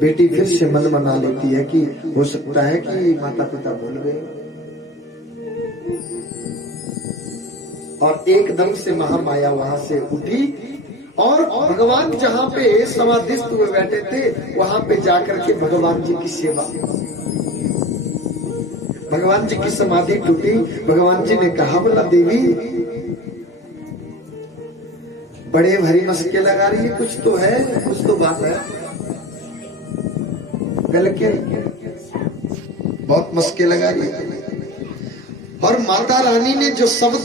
बेटी फिर से मन मना लेती है कि हो सकता है कि माता पिता भूल गए, और एकदम से महामाया वहां से उठी और भगवान जहां पे समाधिस्थ हुए बैठे थे वहां पे जाकर के भगवान जी की सेवा। भगवान जी की समाधि टूटी। भगवान जी ने कहा, बोला देवी बड़े भारी मस्के लगा रही है, कुछ तो है, कुछ तो बात है। गल के बहुत मस्के लगा रही है। और माता रानी ने जो शब्द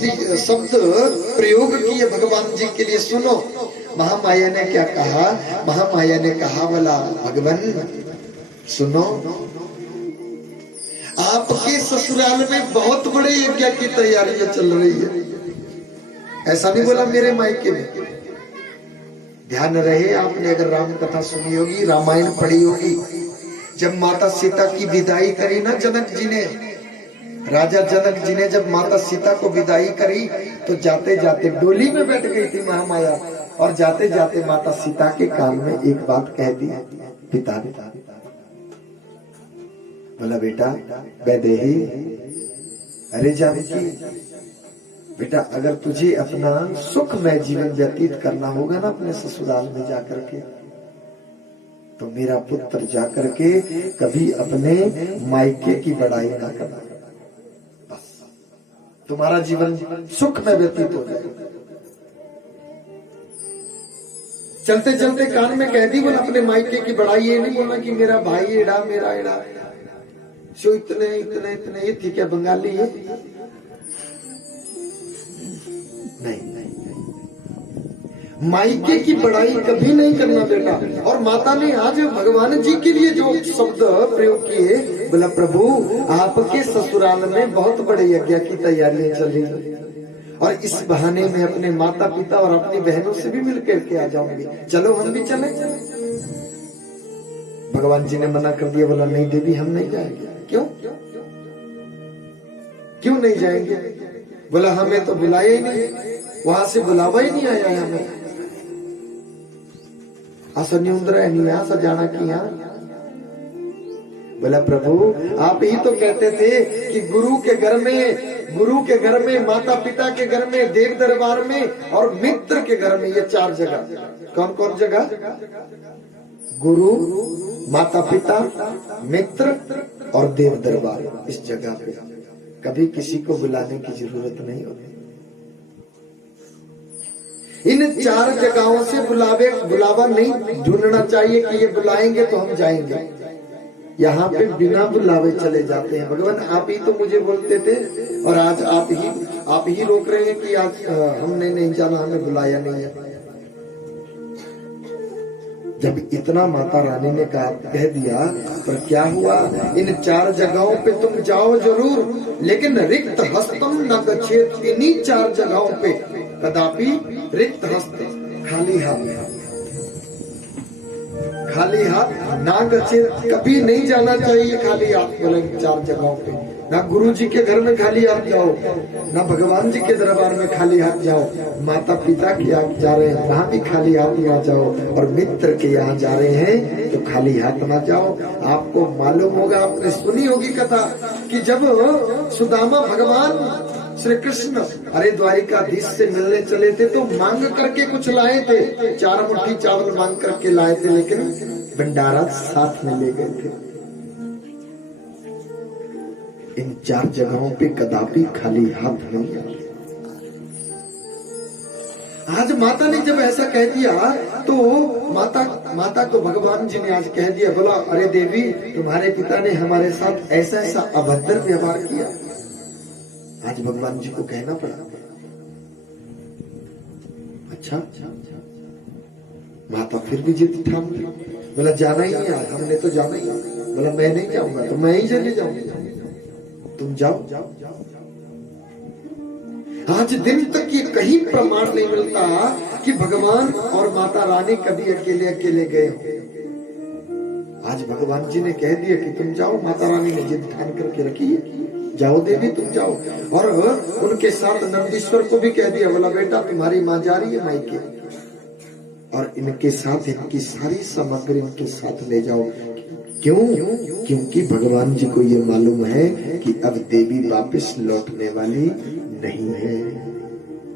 प्रयोग किए भगवान जी के लिए, सुनो महामाया ने क्या कहा। महामाया ने कहा, बोला भगवान सुनो, आपके ससुराल में बहुत बड़े यज्ञ की तैयारियां चल रही है। ऐसा नहीं बोला मेरे मायके में। ध्यान रहे, आपने अगर राम कथा सुनी होगी, रामायण पढ़ी होगी, जब माता सीता की विदाई करी ना जनक जी ने, राजा जनक जी ने जब माता सीता को विदाई करी तो जाते जाते डोली में बैठ गई थी महामाया, और जाते जाते माता सीता के कान में एक बात कह दी पिता ने। बोला बेटा वैदेही, अरे जानकी बेटा, अगर तुझे अपना सुखमय जीवन व्यतीत करना होगा ना अपने ससुराल में जाकर के, तो मेरा पुत्र जाकर के कभी अपने मायके की बड़ाई ना करना, बस तुम्हारा जीवन सुख में व्यतीत हो जाएगा। चलते चलते कान में कह दी, बोला अपने मायके की बड़ाई। ये नहीं बोलना कि मेरा भाई एड़ा, मेरा एड़ा, जो इतने इतने इतने, ये थी क्या बंगाली है? नहीं, मायके की बड़ाई कभी नहीं करना बेटा। और माता ने आज भगवान जी के लिए जो शब्द प्रयोग किए, बोला प्रभु आपके ससुराल में बहुत बड़े यज्ञ की तैयारियां चल रही है, और इस बहाने में अपने माता पिता और अपनी बहनों से भी मिलकर के आ जाऊंगी, चलो हम भी चले। भगवान जी ने मना कर दिया, बोला नहीं देवी हम नहीं जाएंगे। क्यों क्यों नहीं जाएंगे? बोला हमें तो बुलाया ही नहीं, वहां से बुलावा ही नहीं आया हमें। असन्युंद्र नहीं जाना की यहाँ। बोला प्रभु आप ही तो कहते थे कि गुरु के घर में, माता पिता के घर में, देव दरबार में और मित्र के घर में, ये 4 जगह। कौन कौन जगह? गुरु, माता पिता, मित्र और देव दरबार। इस जगह पे कभी किसी को बुलाने की जरूरत नहीं होती। इन 4 जगहों से बुलावा नहीं ढूंढना चाहिए कि ये बुलाएंगे तो हम जाएंगे। यहाँ पे बिना बुलावे चले जाते हैं। भगवान आप ही तो मुझे बोलते थे, और आज आप ही रोक रहे हैं कि आज हमने नहीं जाना, हमें बुलाया नहीं है। जब इतना माता रानी ने कह दिया, पर क्या हुआ? इन 4 जगहों पे तुम जाओ जरूर, लेकिन रिक्त हस्तम न गच्छेत। इन्हीं 4 जगहों पे कदापि रिक्त हस्त, खाली हाथ ना गच्छेत, कभी नहीं जाना चाहिए खाली हाथ। बोले 4 जगहों पे, ना गुरु जी के घर में खाली हाथ जाओ, ना भगवान जी के दरबार में खाली हाथ जाओ, माता पिता के यहाँ जा रहे हैं वहां भी खाली हाथ ना जाओ, और मित्र के यहाँ जा रहे हैं तो खाली हाथ ना जाओ। आपको मालूम होगा, आपने सुनी होगी कथा कि जब सुदामा भगवान श्री कृष्ण अरे द्वारिकाधीश से मिलने चले थे तो मांग करके कुछ लाए थे, 4 मुट्ठी चावल मांग करके लाए थे, लेकिन भंडारा साथ में ले गए थे। इन 4 जगहों पे कदापि खाली हाथ नहीं आते। आज माता ने जब ऐसा कह दिया तो माता को भगवान जी ने आज कह दिया, बोला अरे देवी तुम्हारे पिता ने हमारे साथ ऐसा ऐसा अभद्र व्यवहार किया। आज भगवान जी को कहना पड़ा। अच्छा, माता फिर भी जिद ठान ली, बोला जाना ही है, हमने तो जाना ही है। बोला मैं नहीं जाऊंगा, तो मैं ही चले जाऊंगा, तुम जाओ। आज दिन तक ये कहीं प्रमाण नहीं मिलता कि भगवान और माता रानी कभी अकेले अकेले गए हो। आज भगवान जी ने कह दिया कि तुम जाओ। माता रानी ने जिद ठान करके रखी है, जाओ देवी तुम जाओ। और उनके साथ नंदीश्वर को भी कह दिया, बोला बेटा तुम्हारी माँ जा रही है मायके, और इनके साथ इनकी सारी सामग्री इनके साथ ले जाओ। क्यों? क्योंकि भगवान जी को ये मालूम है कि अब देवी वापस लौटने वाली नहीं है,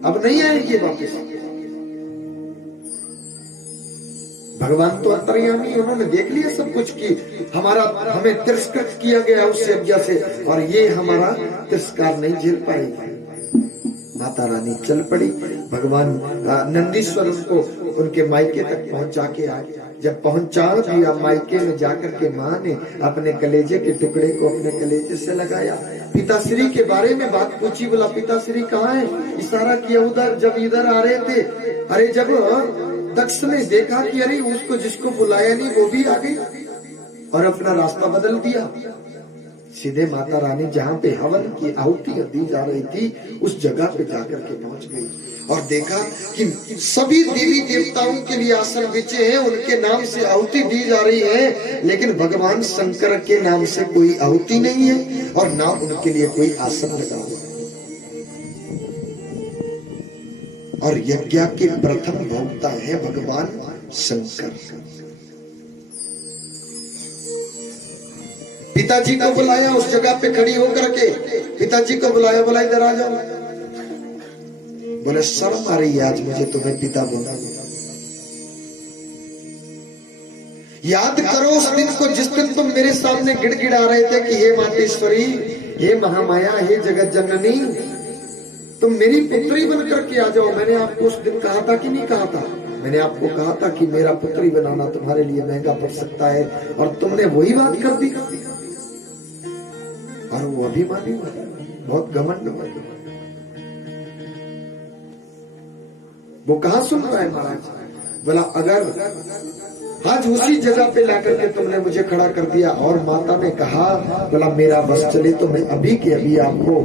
अब नहीं आएगी वापस। भगवान तो अंतर्यामी, उन्होंने देख लिया सब कुछ कि हमें तिरस्कृत किया गया उस यज्ञ से, और ये हमारा तिरस्कार नहीं झेल पाएगी। माता रानी चल पड़ी। भगवान नंदीश्वर उसको उनके मायके तक पहुंचा के आए। जब पहुंचा दिया मायके में जाकर के माँ ने अपने कलेजे के टुकड़े को अपने कलेजे से लगाया। पिताश्री के बारे में बात पूछी, बोला पिताश्री कहाँ है? इशारा किया उधर। जब इधर आ रहे थे, अरे जब दक्ष ने देखा कि अरे उसको जिसको बुलाया नहीं वो भी आ गई और अपना रास्ता बदल दिया। सीधे माता रानी जहाँ पे हवन की आहुति दी जा रही थी उस जगह पे जाकर के पहुंच गई और देखा कि सभी देवी देवताओं के लिए आसन बिछे हैं, उनके नाम से आहुति दी जा रही है, लेकिन भगवान शंकर के नाम से कोई आहुति नहीं है और ना उनके लिए कोई आसन लगा हुआ है। और यज्ञ के प्रथम भोक्ता है भगवान शंकर। पिताजी को बुलाया, उस जगह पे खड़ी होकर के पिताजी को बुलाया, बोला इधर आ जाओ। बोले शर्म आ रही है आज मुझे तुम्हें पिता बोला। याद करो उस दिन को जिस दिन तुम मेरे सामने गिड़गिड़ा रहे थे कि हे मातेश्वरी, हे महामाया, हे जगत जननी, तुम मेरी पुत्री बन करके आ जाओ। मैंने आपको उस दिन कहा था कि नहीं कहा था? मैंने आपको कहा था कि मेरा पुत्री बनाना तुम्हारे लिए महंगा पड़ सकता है, और तुमने वही बात कर दी। और वो अभिमानी हुआ, बहुत घमंड हुआ। वो कहाँ सुन रहा है महाराज? बोला अगर आज उसी जगह पे लाकर के तुमने मुझे खड़ा कर दिया और माता ने कहा, बोला मेरा बस चले तो मैं अभी के अभी आपको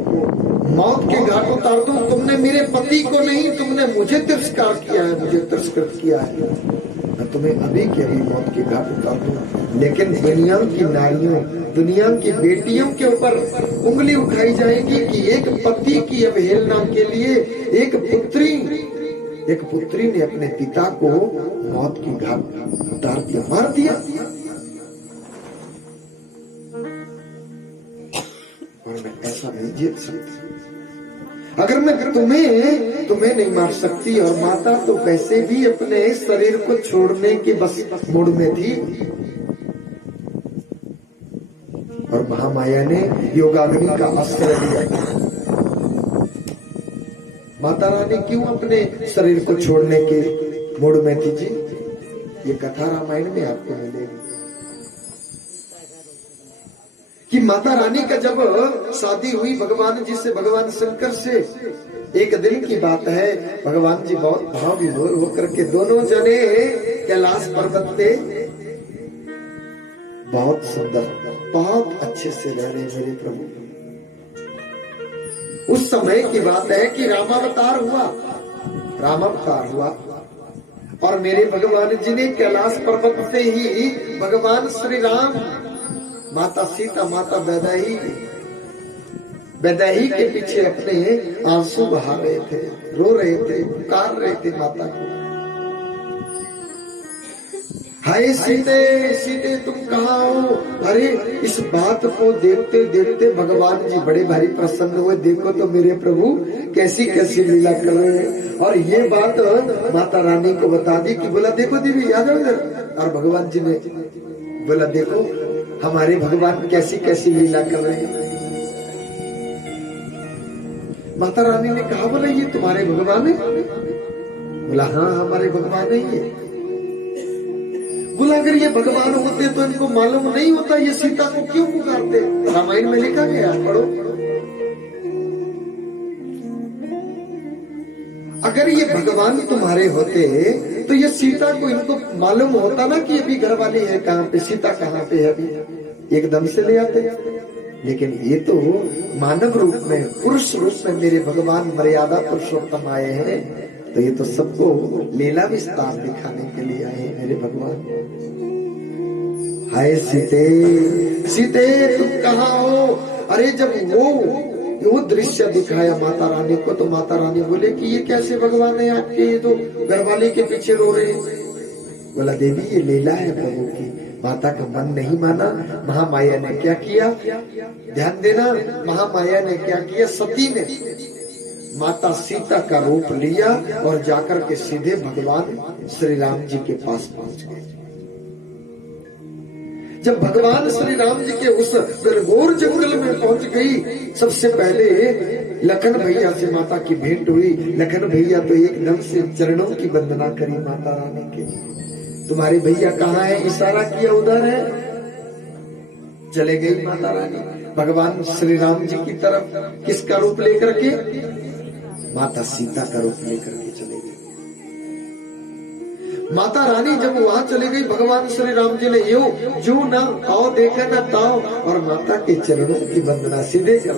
मौत के घाट उतार दूं। तुमने मेरे पति को नहीं, तुमने मुझे तिरस्कार किया है, मुझे तिरस्कृत किया है, मैं तुम्हें अभी के अभी मौत के घाट उतार दूं। लेकिन दुनिया की नारियों, दुनिया की बेटियों के ऊपर उंगली उठाई जाएगी कि एक पति की अवहेलना के लिए एक पुत्री ने अपने पिता को मौत की घाट उतार दिया, मार दिया। और मैं ऐसा नहीं जीत सकती। अगर मैं तुम्हें नहीं मार सकती, और माता तो वैसे भी अपने शरीर को छोड़ने के बस मूड में थी, और महामाया ने योगाग्नि का आश्रय लिया। माता रानी क्यों अपने शरीर को छोड़ने के मूड में थी जी? ये कथा रामायण में आपको मिलेगी कि माता रानी का जब शादी हुई भगवान जी से, भगवान शंकर से, एक दिन की बात है, भगवान जी बहुत भाव विभोर होकर के दोनों जने कैलाश पर्वत पे बहुत सुंदर, बहुत अच्छे से रह रहे मेरे प्रभु। उस समय की बात है कि रामावतार हुआ और मेरे भगवान जी ने कैलाश पर्वत से ही भगवान श्री राम, माता सीता, माता वैदेही के पीछे अपने आंसू बहा रहे थे, रो रहे थे, पुकार रहे थे माता को, हाय सीते सीते तुम कहाँ हो? अरे इस बात को देखते देखते भगवान जी बड़े भारी प्रसन्न हुए। देखो तो मेरे प्रभु कैसी कैसी लीला कर रहे हैं। और ये बात माता रानी को बता दी कि बोला देखो देवी आ जाओ इधर। और भगवान जी ने बोला देखो हमारे भगवान कैसी कैसी लीला कर रहे हैं। माता रानी ने कहा बोला ये तुम्हारे भगवान है? बोला हाँ हमारे भगवान है ये। बोला अगर ये भगवान होते तो इनको मालूम नहीं होता ये सीता को क्यों पुकारते? रामायण में लिखा गया, पढ़ो। अगर ये भगवान तुम्हारे होते तो ये सीता को इनको मालूम होता ना कि अभी घर वाली है कहाँ पे, सीता कहाँ पे है, अभी एकदम से ले आते। लेकिन ये तो मानव रूप में, पुरुष रूप में मेरे भगवान मर्यादा पुरुषोत्तम आए हैं, तो ये तो सबको लीला विस्तार दिखाने के लिए आए मेरे भगवान। हाय सीते सीते तुम कहाँ हो? अरे जब वो दृश्य दिखाया माता रानी को तो माता रानी बोले कि ये कैसे भगवान है आपके, ये तो घरवाले के पीछे रो रहे हैं। बोला देवी ये लीला है प्रभु की। माता का मन नहीं माना। महामाया ने क्या किया, ध्यान देना, महामाया ने क्या किया, सती ने माता सीता का रूप लिया और जाकर के सीधे भगवान श्री राम जी के पास पहुंच गए। जब भगवान श्री राम जी के उस घोर जंगल में पहुंच गई, सबसे पहले लखन भैया से माता की भेंट हुई। लखन भैया तो एकदम से चरणों की वंदना करी माता रानी के। तुम्हारे भैया कहाँ है? इशारा किया, उधर है। चले गई माता रानी भगवान श्री राम जी की तरफ। किसका रूप लेकर के? माता सीता का रूप लेकर के चले गई। माता रानी जब वहां चले गई, भगवान श्री राम जी ने जो ना आओ देखा ना ताओ, और माता के चरणों की वंदना सीधे कर।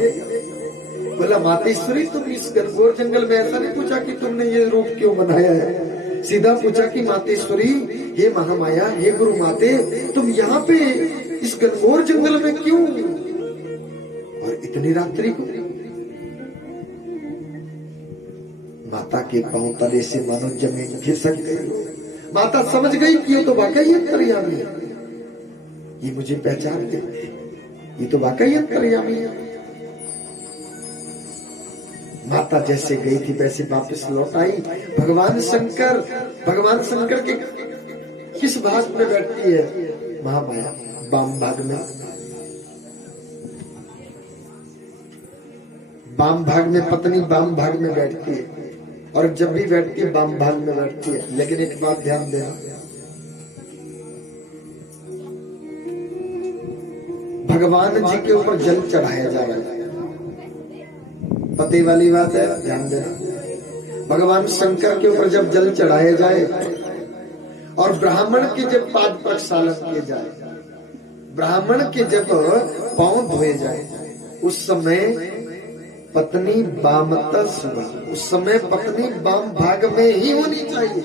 बोला मातेश्वरी तुम इस घनघोर जंगल में ऐसा नहीं पूछा कि तुमने ये रूप क्यों बनाया है, सीधा पूछा कि मातेश्वरी, हे महामाया, हे गुरु माते, तुम यहाँ पे इस घनघोर जंगल में क्यों, और इतनी रात्रि को? माता के पांव तले से मानो जमीन खिसक गई। माता समझ गई कि ये तो वाकई अंतर्यामी है, ये मुझे पहचान गई, ये तो वाकई अंतर्यामी है। माता जैसे गई थी वैसे वापस लौट आई। भगवान शंकर के किस भाग में बैठती है महामाया? वाम भाग में। वाम भाग में पत्नी वाम भाग में बैठती है, और जब भी बैठती है वाम भाग में बैठती है। लेकिन एक बात ध्यान देना, भगवान जी के ऊपर जल चढ़ाया जा रहा है, पते वाली बात है, ध्यान देना। भगवान शंकर के ऊपर जब जल चढ़ाया जाए और ब्राह्मण के जब पाद प्रक्षालन किए जाए, ब्राह्मण के जब पांव धोए जाए, उस समय पत्नी वामतः सुबह, उस समय पत्नी वाम भाग में ही होनी चाहिए,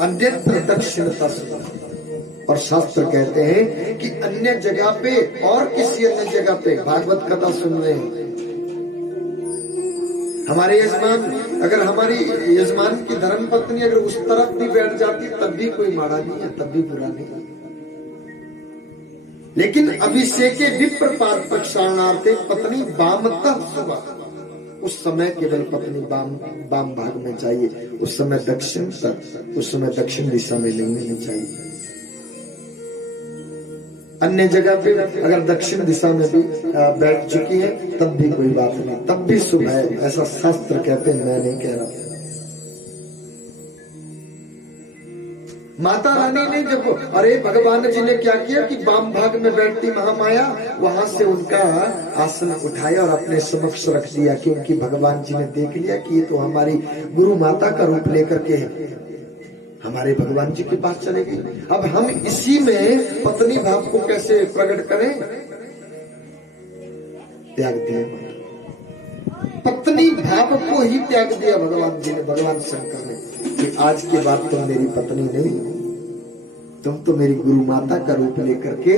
अन्यत्र दक्षिणतः सुबह। और शास्त्र कहते हैं कि अन्य जगह पे और किसी अन्य जगह पे भागवत कथा सुन रहे हैं, हमारे यजमान, अगर हमारी यजमान की धर्म पत्नी अगर उस तरफ भी बैठ जाती तब भी कोई माड़ा नहीं है, तब भी बुरा नहीं है। लेकिन अभिषेके विप्र पाद प्रक्षालनार्थे पत्नी वामतः सुबह, उस समय केवल पत्नी वाम भाग में चाहिए, उस समय दक्षिण तक, उस समय दक्षिण दिशा में नहीं होनी चाहिए। अन्य जगह पे अगर दक्षिण दिशा में भी बैठ चुकी है तब भी कोई बात नहीं, तब भी शुभ है, ऐसा शास्त्र कहते हैं, मैं नहीं कह रहा। माता रानी ने जब, अरे भगवान जी ने क्या किया कि वाम भाग में बैठती महामाया, वहां से उनका आसन उठाया और अपने समक्ष रख दिया, क्योंकि भगवान जी ने देख लिया कि ये तो हमारी गुरु माता का रूप लेकर के हमारे भगवान जी के पास चले गए। अब हम इसी में पत्नी भाव को कैसे प्रकट करें? त्याग दिया, पत्नी भाव को ही त्याग दिया भगवान जी ने, भगवान शंकर ने, कि आज के बाद तुम मेरी पत्नी नहीं, तुम तो मेरी गुरु माता का रूप लेकर के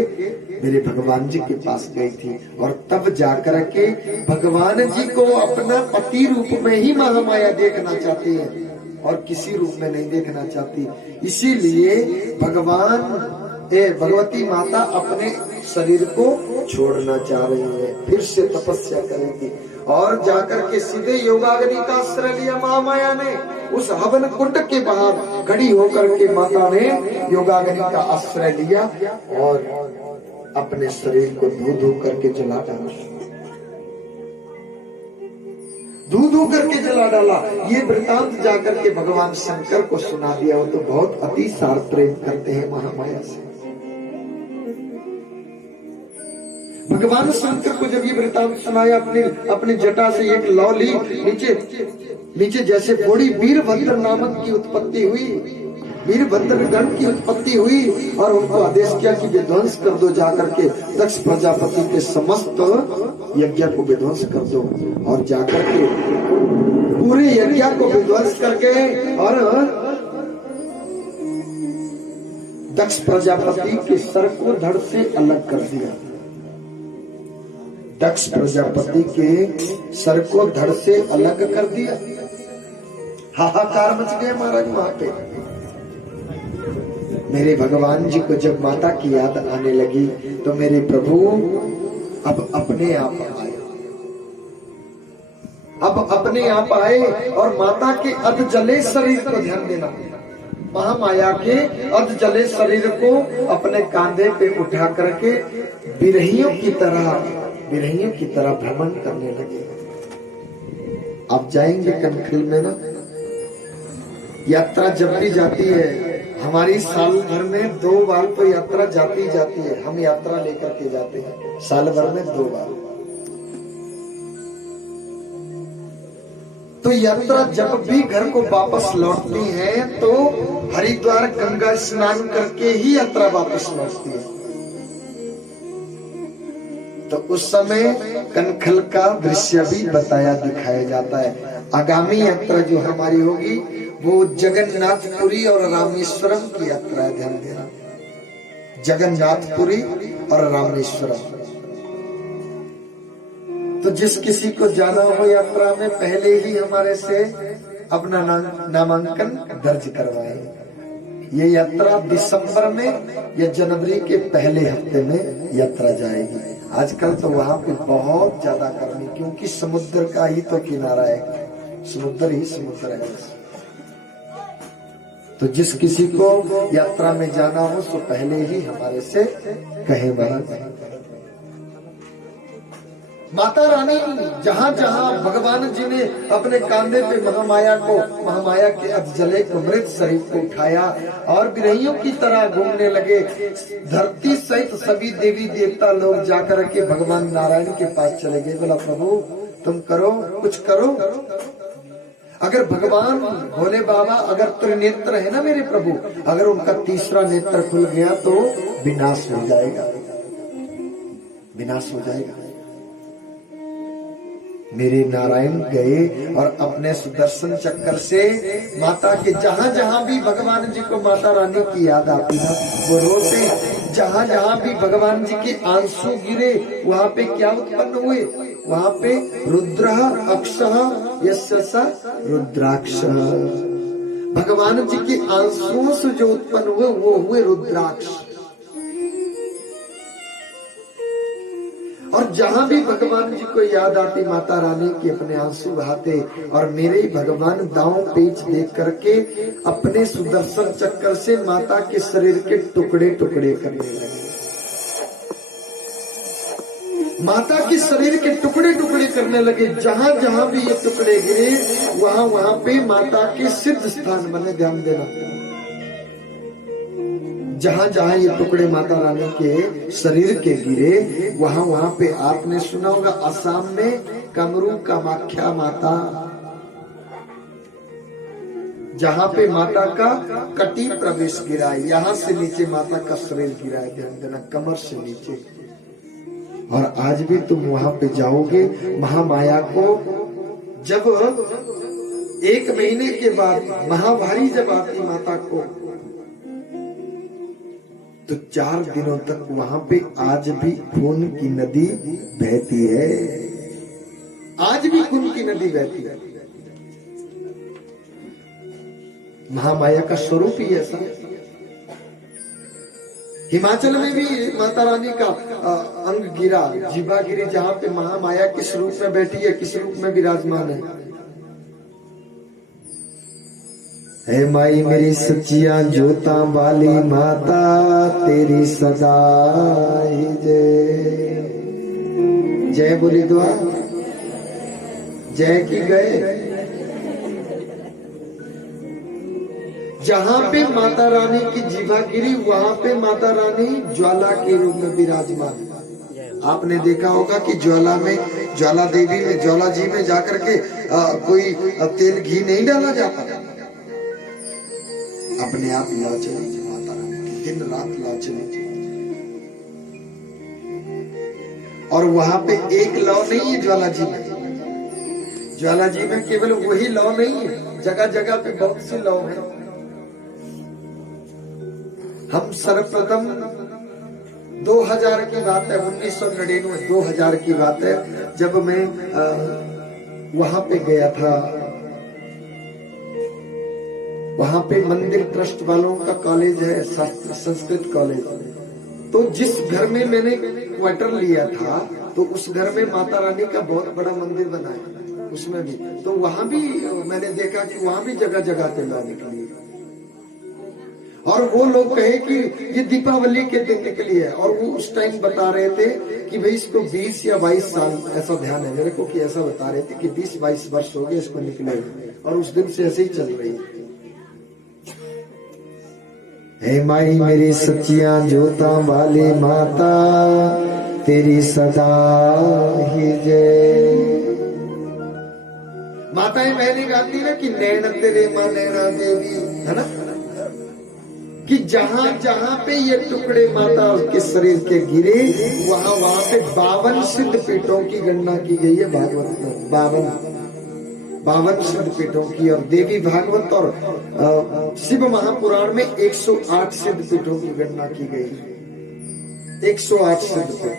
मेरे भगवान जी के पास गई थी। और तब जाकर के भगवान जी को अपना पति रूप में ही महामाया देखना चाहती है और किसी रूप में नहीं देखना चाहती। इसीलिए भगवती माता अपने शरीर को छोड़ना चाह रही है, फिर से तपस्या करेगी। और जाकर के सीधे योगाग्नि का आश्रय लिया महामाया ने। उस हवन कुंड के बाहर खड़ी होकर के माता ने योगाग्नि का आश्रय लिया और अपने शरीर को धो करके जला डाला, धू करके जला डाला। ये वृतांत जाकर के भगवान शंकर को सुना दिया। वो तो बहुत अतिसार प्रेम करते हैं महामाया से। भगवान शंकर को जब ये वृतांत सुनाया, अपनी जटा से एक लौ ली, नीचे जैसे फोड़ी, वीरभद्र नामक की उत्पत्ति हुई, वीरभद्र गण की उत्पत्ति हुई और उनको आदेश किया कि विध्वंस कर दो, जाकर के दक्ष प्रजापति के समस्त यज्ञ को विध्वंस कर दो। और जाकर के पूरे यज्ञ को विध्वंस करके और दक्ष प्रजापति के सर को धड़ से अलग कर दिया। दक्ष प्रजापति के सर को धड़ से अलग कर दिया। हाहाकार मच गया महाराज वहां पे। मेरे भगवान जी को जब माता की याद आने लगी तो मेरे प्रभु अब अपने आप आए, अब अपने आप आए और माता के अध जले शरीर को ध्यान देना, महामाया के अध जले शरीर को अपने कांधे पे उठा करके बिरहियों की तरह भ्रमण करने लगे। आप जाएंगे कनखिल में ना, यात्रा जब भी जाती है हमारी साल भर में 2 बार तो यात्रा जाती है, हम यात्रा लेकर के जाते हैं साल भर में 2 बार। तो यात्रा जब भी घर को वापस लौटती है तो हरिद्वार गंगा स्नान करके ही यात्रा वापस लौटती है। तो उस समय कनखल का दृश्य भी बताया दिखाया जाता है। आगामी यात्रा जो हमारी होगी वो जगन्नाथपुरी और रामेश्वरम की यात्रा है, ध्यान देना, जगन्नाथपुरी और रामेश्वरम। तो जिस किसी को जाना हो यात्रा में पहले ही हमारे से अपना नामांकन दर्ज करवाएं। ये यात्रा दिसंबर में या जनवरी के पहले हफ्ते में यात्रा जाएगी। आजकल तो वहां पे बहुत ज्यादा गर्मी, क्योंकि समुद्र का ही तो किनारा है, समुद्र ही समुद्र है। तो जिस किसी को यात्रा में जाना हो तो पहले ही हमारे से कहे महाराज। माता रानी जहां जहां भगवान जी ने अपने कांधे पे महामाया के अधजले को मृत शरीर को उठाया और बिरहियों की तरह घूमने लगे, धरती सहित सभी देवी देवता लोग जाकर के भगवान नारायण के पास चले गए। बोला प्रभु तुम करो, कुछ करो। अगर भगवान भोले बाबा अगर त्रिनेत्र है ना मेरे प्रभु, अगर उनका तीसरा नेत्र खुल गया तो विनाश हो जाएगा, विनाश हो जाएगा। मेरे नारायण गए और अपने सुदर्शन चक्कर से माता के जहां जहां भी भगवान जी को माता रानी की याद आती ना वो रोते। जहां जहां भी भगवान जी के आंसू गिरे वहां पे क्या उत्पन्न हुए, वहां पे रुद्र अक्षः यस्य रुद्राक्ष। भगवान जी के आंसुओं से जो उत्पन्न हुए वो हुए रुद्राक्ष। और जहां भी भगवान जी को याद आती माता रानी की अपने आंसू बहाते और मेरे भगवान दांव पेच देख करके अपने सुदर्शन चक्कर से माता के शरीर के टुकड़े टुकड़े करने लगे। माता के शरीर के टुकड़े टुकड़े करने लगे। जहां जहां भी ये टुकड़े गिरे वहां वहां पे माता के सिद्ध स्थान बने, ध्यान देना। जहां जहां ये टुकड़े माता रानी के शरीर के गिरे वहां वहां पे आपने सुना होगा असम में कमरू कामाख्या माता, जहां पे माता का कटी प्रवेश गिरा है, यहाँ से नीचे माता का शरीर गिरा है, ध्यान देना, कमर से नीचे। और आज भी तुम वहां पे जाओगे महामाया को जब 1 महीने के बाद महाभारी जब आती माता को तो 4 दिनों तक वहां पे आज भी खून की नदी बहती है, आज भी खून की नदी बहती है। महामाया का स्वरूप ही ऐसा है। हिमाचल में भी माता रानी का अंग गिरा, जीवा गिरी, जहां पे महामाया किस रूप में बैठी है, किस रूप में विराजमान है। हे माई मेरी सच्चिया जोता वाली माता तेरी सदा ही जय। जय बोली दुआ, जय की गए। जहां पे माता रानी की जीवा गिरी वहां पे माता रानी ज्वाला के रूप में विराजमान। आपने देखा होगा कि ज्वाला में, ज्वाला देवी में, ज्वाला जी में जाकर के कोई तेल घी नहीं डाला जाता, अपने आप लौ चली माता रानी, दिन रात लौ चली। और वहां पे एक लौ नहीं है ज्वाला जी में, ज्वाला जी में केवल वही लौ नहीं है, जगह जगह पे बहुत सी लौ है। हम सर्वप्रथम 2000 की बात है, 1999 2000 की बात है, जब मैं वहां पे गया था वहां पे मंदिर ट्रस्ट वालों का कॉलेज है, शास्त्र संस्कृत कॉलेज। तो जिस घर में मैंने क्वार्टर लिया था तो उस घर में माता रानी का बहुत बड़ा मंदिर बना है, उसमें भी। तो वहां भी मैंने देखा कि वहां भी जगह जगह पे लाने के लिए, और वो लोग कहे कि ये दीपावली के दिन निकली है, और वो उस टाइम बता रहे थे कि भाई इसको 20 या 22 साल, ऐसा ध्यान है मेरे को कि ऐसा बता रहे थे कि 20-22 वर्ष हो गए इसको निकले, और उस दिन से ऐसे ही चल रही है। हे माई मेरी सच्चियां जोता वाली माता, तेरी सदा ही जय। माताएं बहनें गाती ना कि नैन तेरे मां नैना देवी, है ना, कि जहां जहां पे ये टुकड़े माता के शरीर के गिरे वहां वहां पे 52 सिद्ध पीठों की गणना की गई है भागवत में। 52 सिद्ध पीठों की, और देवी भागवत और शिव महापुराण में 108 सिद्ध पीठों की गणना की गई। 108 सिद्ध पीठ,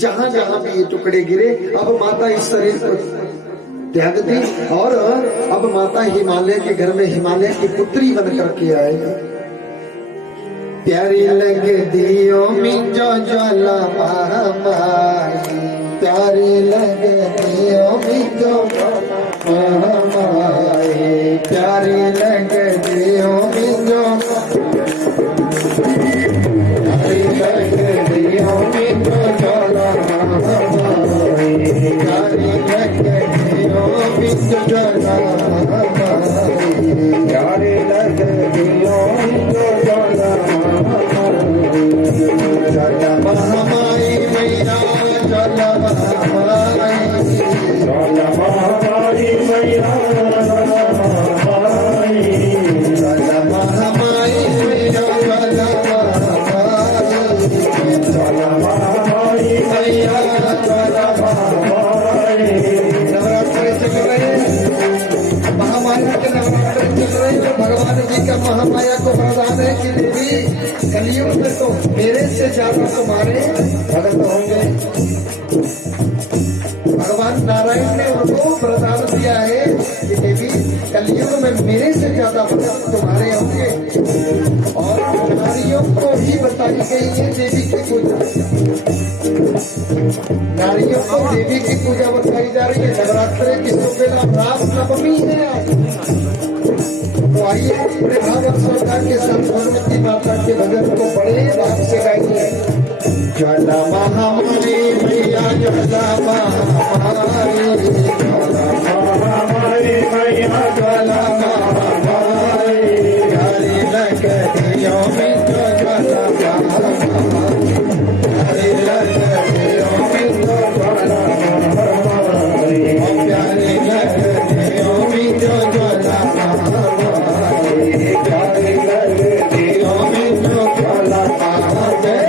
जहां जहां भी ये टुकड़े गिरे। अब माता इस शरीर को त्याग दी, और अब माता हिमालय के घर में हिमालय की पुत्री बन करके आएगी। प्यारी लग दियो मिंजो ज्वाला माई, प्यारी लग दियो मिंजो माई, प्यारी लग दियो मिंजो, प्यारी लग दियो मिंजो ज्वाला माई, प्यारी लग दियो मिंजो ज्वाला माई, प्यारी लग दियो मिंजो ज्वाला ज्वाला महामाई मैया, ज्वाला महामाई, ज्वाला महामाई मैया, ज्वाला महामाई मैया, ज्वाला महामाई, ज्वाला महामाई मैया, ज्वाला महामाई। नवरात्र चल रहे, महामाया के नवरात्र चल रहे, तो भगवान जी का महामाया को वरदान है कि देवी कलियुग में तो मेरे से ज्यादा तुम्हारे भगत होंगे। भगवान नारायण ने उनको वरदान दिया है कि देवी कलियुग में मेरे से ज्यादा भगत तुम्हारे होंगे, और नारियों को ही बताई गई है देवी की पूजा। नारियों को देवी की पूजा बताई जा रही है। नवरात्रे की सुबेला राम नवमी है। तो आइए अपने भागवत श्रद्धा के साथ भगवती माता के भजन को बड़े भाव से गाइए। ज्वाला महामाई मैया, ज्वाला महामाई, ज्वाला महामाई मैया, ज्वाला महामाई, प्यारी लग दियो मिंजो ज्वाला महामाई, प्यारी लग दियो मिंजो ज्वाला महामाई, प्यारी लग दियो मिंजो ज्वाला महामाई, प्यारी लग दियो मिंजो ज्वाला महामाई।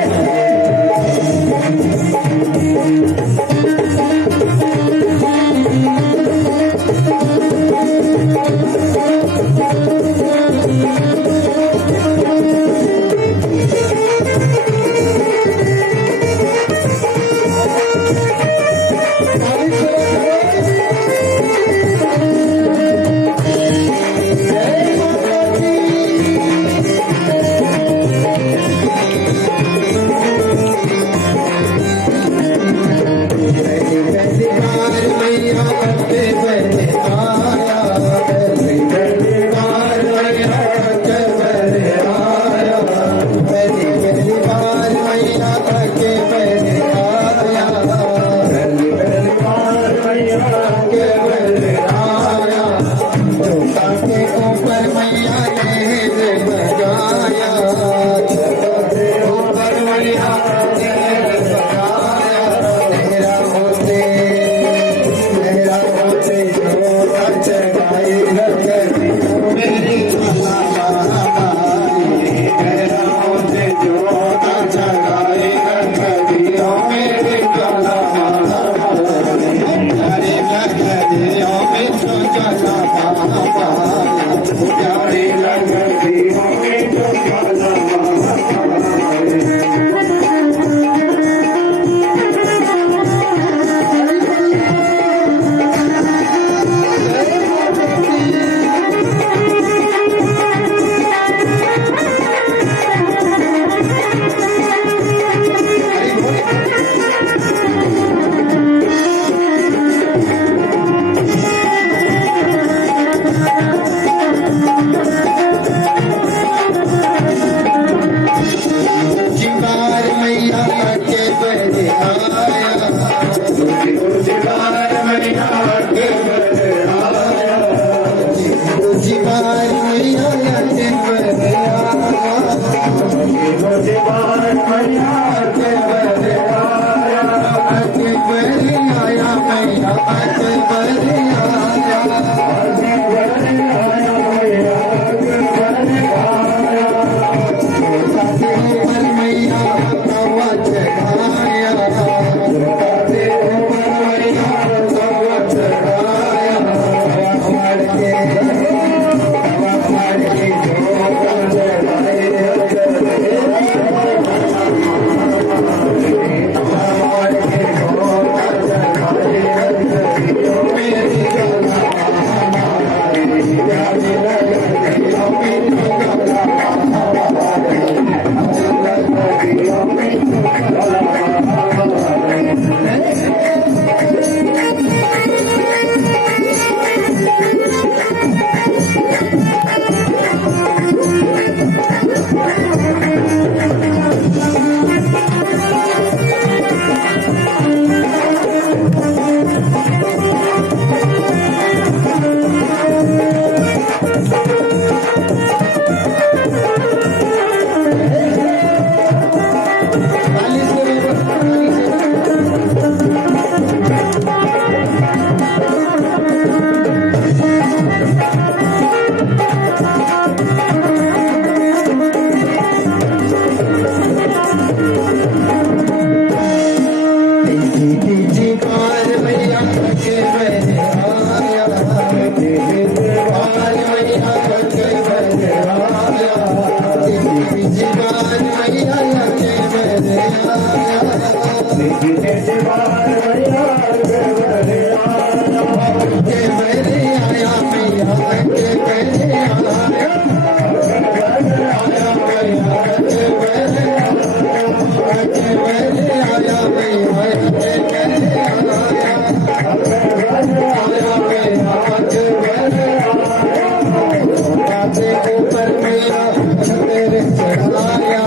ऊपर मैया चंदेर चढ़ाया,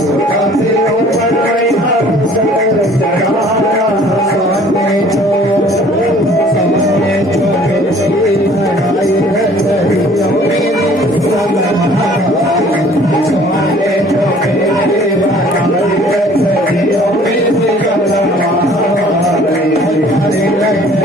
जोधा के ऊपर मैया चंदेर चढ़ाया, सामने जो मिर्ची बनाई है दरियों मेरी कलमाई, सामने जो मिर्ची बनाई है दरियों मेरी कलमाई, दरियों में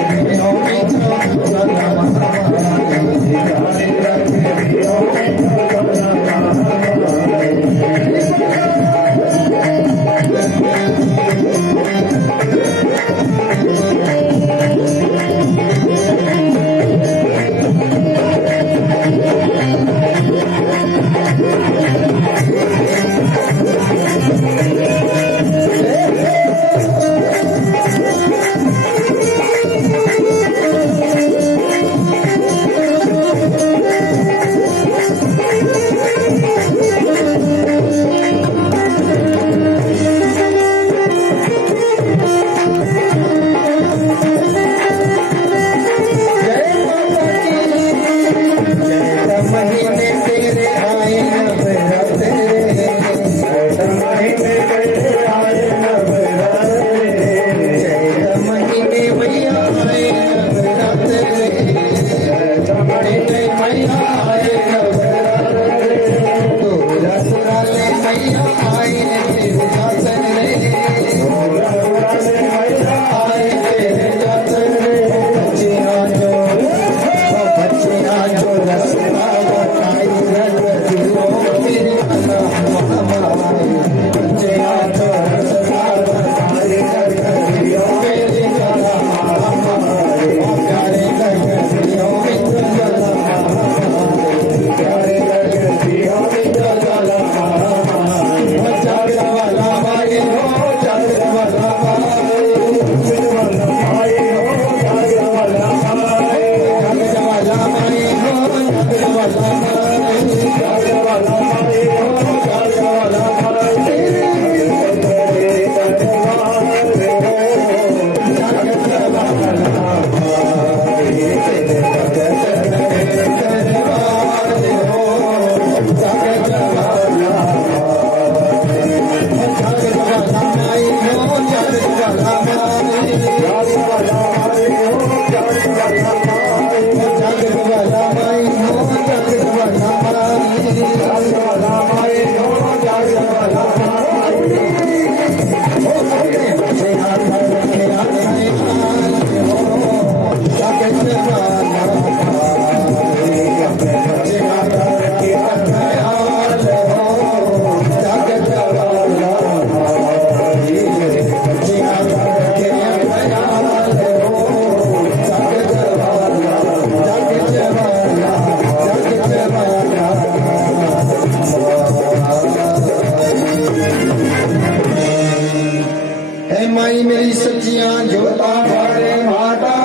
माई मेरी सच्चियां जोता बड़े माता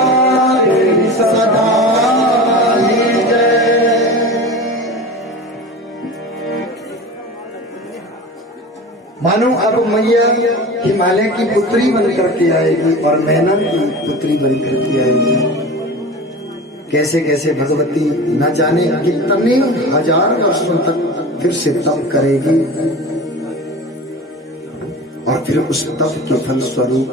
तेरी सदा मानो अब मैया हिमालय की पुत्री बन करके आएगी और मैना की पुत्री बन करके आएगी। कैसे कैसे भगवती न जाने कितने हजार वर्षों तक फिर से तप करेगी और फिर उस तप के फल स्वरूप